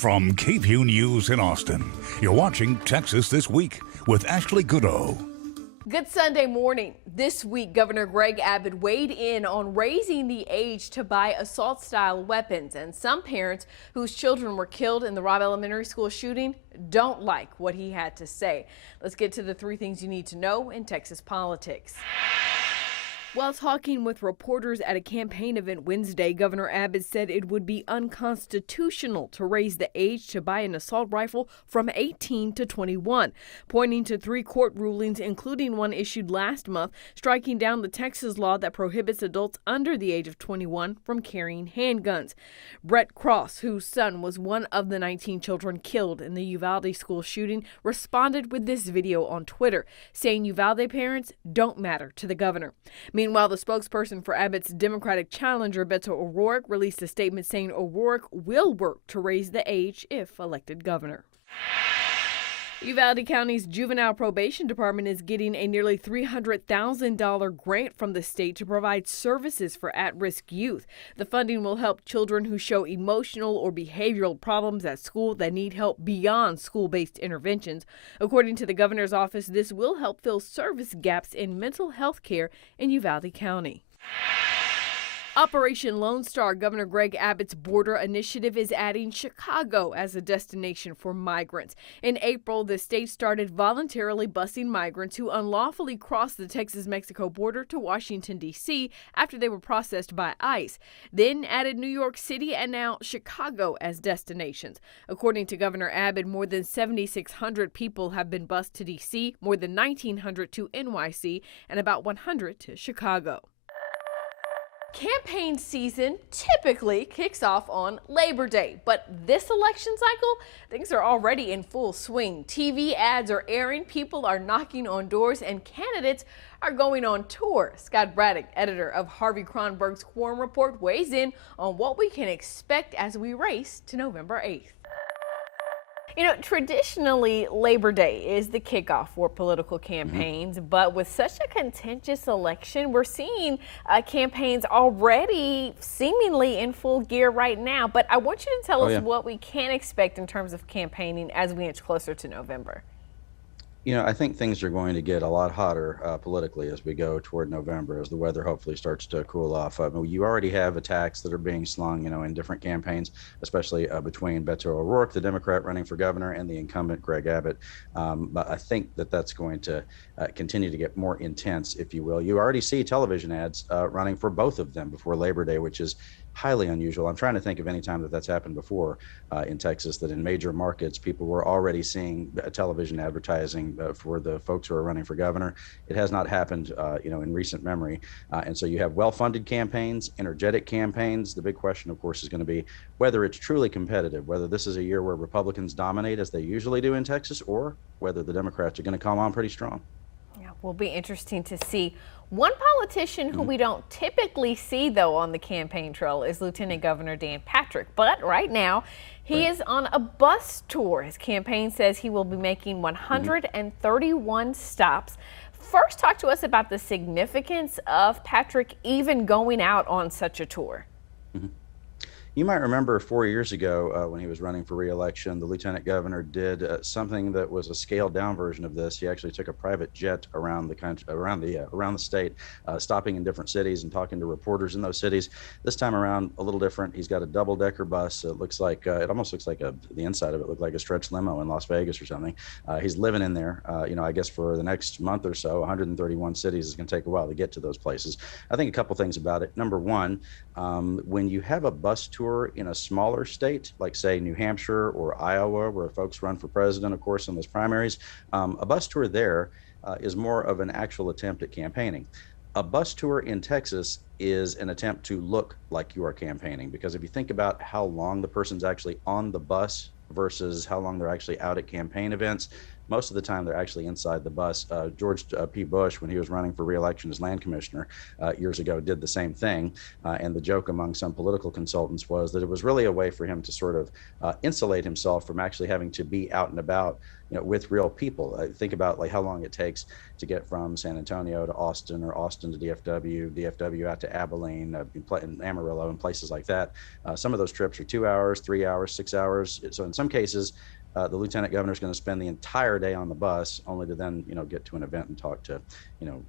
From KVUE News in Austin, you're watching Texas This Week with Ashley Goodo. Good Sunday morning. This week, Governor Greg Abbott weighed in on raising the age to buy assault-style weapons, and some parents whose children were killed in the Robb Elementary School shooting don't like what he had to say. Let's get to the three things you need to know in Texas politics. While talking with reporters at a campaign event Wednesday, Governor Abbott said it would be unconstitutional to raise the age to buy an assault rifle from 18 to 21, pointing to three court rulings, including one issued last month, striking down the Texas law that prohibits adults under the age of 21 from carrying handguns. Brett Cross, whose son was one of the 19 children killed in the Uvalde school shooting, responded with this video on Twitter, saying Uvalde parents don't matter to the governor. Meanwhile, the spokesperson for Abbott's Democratic challenger, Beto O'Rourke, released a statement saying O'Rourke will work to raise the age if elected governor. Uvalde County's Juvenile Probation Department is getting a nearly $300,000 grant from the state to provide services for at-risk youth. The funding will help children who show emotional or behavioral problems at school that need help beyond school-based interventions. According to the governor's office, this will help fill service gaps in mental health care in Uvalde County. Operation Lone Star, Governor Greg Abbott's border initiative, is adding Chicago as a destination for migrants. In April, the state started voluntarily busing migrants who unlawfully crossed the Texas-Mexico border to Washington, D.C. after they were processed by ICE. Then added New York City and now Chicago as destinations. According to Governor Abbott, more than 7,600 people have been bused to D.C., more than 1,900 to NYC, and about 100 to Chicago. Campaign season typically kicks off on Labor Day, but this election cycle, things are already in full swing. TV ads are airing, people are knocking on doors, and candidates are going on tour. Scott Braddock, editor of Harvey Kronberg's Quorum report, weighs in on what we can expect as we race to November 8th. You know, traditionally, Labor Day is the kickoff for political campaigns, but with such a contentious election, we're seeing campaigns already seemingly in full gear right now. But I want you to tell us what we can expect in terms of campaigning as we inch closer to November. You know, I think things are going to get a lot hotter politically as we go toward November, as the weather hopefully starts to cool off. You already have attacks that are being slung, in different campaigns, especially between Beto O'Rourke, the Democrat running for governor, and the incumbent Greg Abbott. But I think that that's going to continue to get more intense, if you will. You already see television ads running for both of them before Labor Day, which is highly unusual. I'm trying to think of any time that that's happened before in Texas, that in major markets, people were already seeing television advertising for the folks who are running for governor. It has not happened, in recent memory. And so you have well-funded campaigns, energetic campaigns. The big question, of course, is going to be whether it's truly competitive, whether this is a year where Republicans dominate as they usually do in Texas, or whether the Democrats are going to come on pretty strong. Yeah, will be interesting to see. One politician who we don't typically see, though, on the campaign trail is Lieutenant Governor Dan Patrick. But right now, he is on a bus tour. His campaign says he will be making 131 stops. First, talk to us about the significance of Patrick even going out on such a tour. You might remember 4 years ago when he was running for re-election, the lieutenant governor did something that was a scaled down version of this. He actually took a private jet around the country, around the state, stopping in different cities and talking to reporters in those cities. This time around, a little different. He's got a double-decker bus. It looks like it almost looks like the inside of it looked like a stretch limo in Las Vegas or something. He's living in there. I guess for the next month or so, 131 cities is going to take a while to get to those places. I think a couple things about it. Number one, when you have a bus tour in a smaller state, like say New Hampshire or Iowa, where folks run for president, of course, in those primaries, a bus tour there is more of an actual attempt at campaigning. A bus tour in Texas is an attempt to look like you are campaigning, because if you think about how long the person's actually on the bus versus how long they're actually out at campaign events, most of the time they're actually inside the bus. George P. Bush, when he was running for re-election as land commissioner years ago, did the same thing. And the joke among some political consultants was that it was really a way for him to sort of insulate himself from actually having to be out and about, with real people. Think about like how long it takes to get from San Antonio to Austin, or Austin to DFW out to Abilene, in Amarillo, and places like that. Some of those trips are 2 hours, 3 hours, 6 hours. So in some cases, the lieutenant governor is going to spend the entire day on the bus, only to then, get to an event and talk to,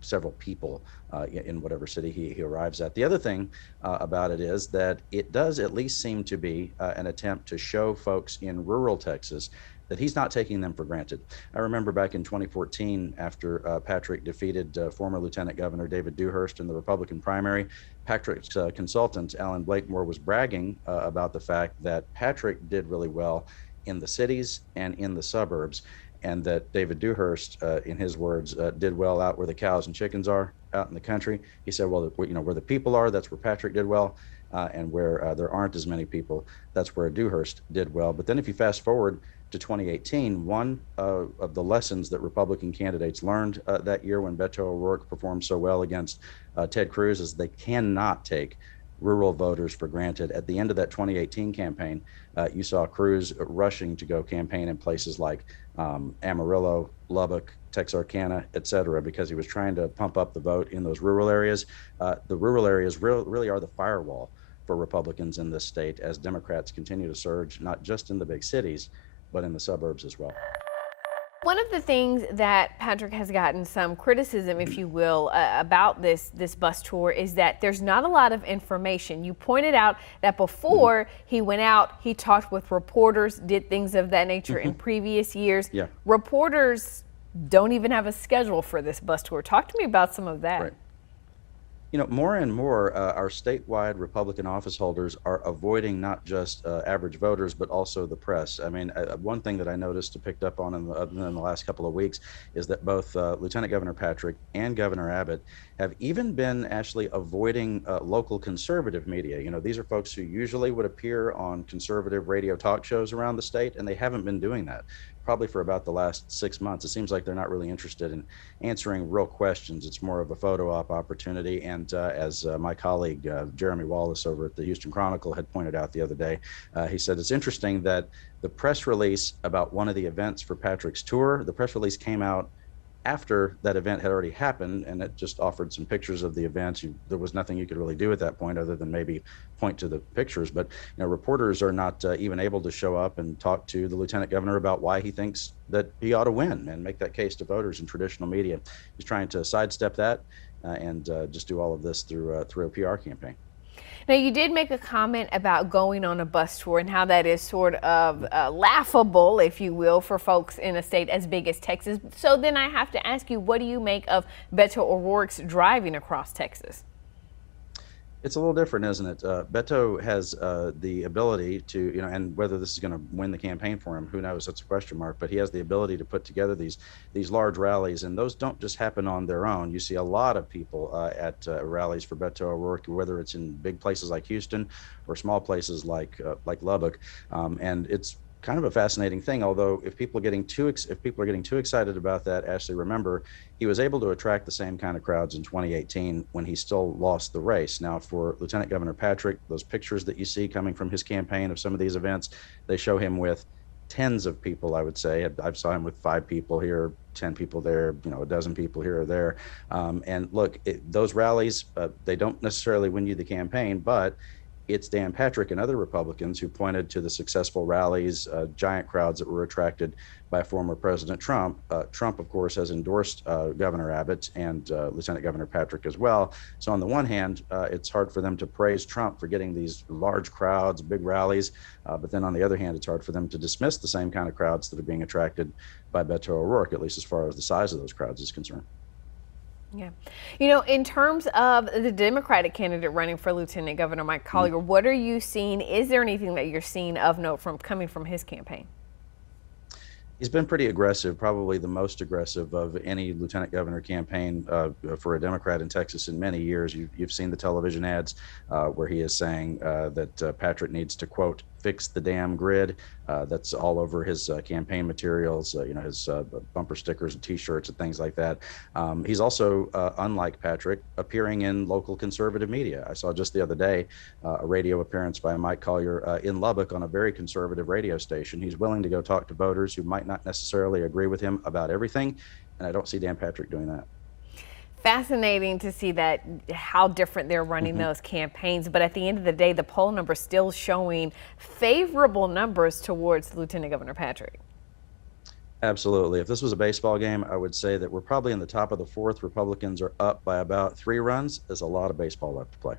several people in whatever city he arrives at. The other thing about it is that it does at least seem to be an attempt to show folks in rural Texas that he's not taking them for granted. I remember back in 2014, after Patrick defeated former Lieutenant Governor David Dewhurst in the Republican primary, Patrick's consultant, Alan Blakemore, was bragging about the fact that Patrick did really well in the cities and in the suburbs, and that David Dewhurst, in his words, did well out where the cows and chickens are out in the country. He said, well, where the people are, that's where Patrick did well, and where there aren't as many people, that's where Dewhurst did well. But then if you fast forward to 2018, one of the lessons that Republican candidates learned that year when Beto O'Rourke performed so well against Ted Cruz is they cannot take rural voters for granted. At the end of that 2018 campaign, you saw Cruz rushing to go campaign in places like Amarillo, Lubbock, Texarkana, et cetera, because he was trying to pump up the vote in those rural areas. The rural areas really are the firewall for Republicans in this state as Democrats continue to surge, not just in the big cities, but in the suburbs as well. One of the things that Patrick has gotten some criticism, if you will, about this bus tour is that there's not a lot of information. You pointed out that before he went out, he talked with reporters, did things of that nature in previous years. Yeah. Reporters don't even have a schedule for this bus tour. Talk to me about some of that. Right. More and more, our statewide Republican office holders are avoiding not just average voters, but also the press. I mean, one thing that I noticed and picked up on in the last couple of weeks is that both Lieutenant Governor Patrick and Governor Abbott have even been actually avoiding local conservative media. These are folks who usually would appear on conservative radio talk shows around the state, and they haven't been doing that probably for about the last 6 months. It seems like they're not really interested in answering real questions. It's more of a photo op opportunity. And as my colleague, Jeremy Wallace over at the Houston Chronicle had pointed out the other day, he said it's interesting that the press release about one of the events for Patrick's tour, the press release came out after that event had already happened, and it just offered some pictures of the event. There was nothing you could really do at that point other than maybe point to the pictures. But reporters are not even able to show up and talk to the lieutenant governor about why he thinks that he ought to win and make that case to voters in traditional media. He's trying to sidestep that and just do all of this through a PR campaign. Now, you did make a comment about going on a bus tour and how that is sort of laughable, if you will, for folks in a state as big as Texas. So then I have to ask you, what do you make of Beto O'Rourke's driving across Texas? It's a little different, isn't it? Beto has the ability to, and whether this is going to win the campaign for him, who knows? That's a question mark. But he has the ability to put together these large rallies, and those don't just happen on their own. You see a lot of people at rallies for Beto O'Rourke, whether it's in big places like Houston or small places like Lubbock, and it's kind of a fascinating thing. Although if people are getting too excited about that, Ashley, remember he was able to attract the same kind of crowds in 2018 when he still lost the race. Now, for Lieutenant Governor Patrick, those pictures that you see coming from his campaign of some of these events, they show him with tens of people. I would say I've saw him with 5 people here, 10 people there, a dozen people here or there. And look, those rallies, they don't necessarily win you the campaign, but it's Dan Patrick and other Republicans who pointed to the successful rallies, giant crowds that were attracted by former President Trump. Trump, of course, has endorsed Governor Abbott and Lieutenant Governor Patrick as well. So on the one hand, it's hard for them to praise Trump for getting these large crowds, big rallies. But then on the other hand, it's hard for them to dismiss the same kind of crowds that are being attracted by Beto O'Rourke, at least as far as the size of those crowds is concerned. Yeah. In terms of the Democratic candidate running for Lieutenant Governor, Mike Collier, what are you seeing? Is there anything that you're seeing of note coming from his campaign? He's been pretty aggressive, probably the most aggressive of any lieutenant governor campaign for a Democrat in Texas in many years. You've seen the television ads where he is saying that Patrick needs to, quote, fix the damn grid. That's all over his campaign materials, his bumper stickers and T-shirts and things like that. He's also, unlike Patrick, appearing in local conservative media. I saw just the other day a radio appearance by Mike Collier in Lubbock on a very conservative radio station. He's willing to go talk to voters who might not necessarily agree with him about everything, and I don't see Dan Patrick doing that. Fascinating to see that, how different they're running those campaigns. But at the end of the day, the poll numbers still showing favorable numbers towards Lieutenant Governor Patrick. Absolutely. If this was a baseball game, I would say that we're probably in the top of the fourth. Republicans are up by about 3 runs. There's a lot of baseball left to play.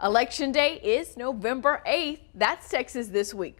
Election day is November 8th. That's Texas This Week.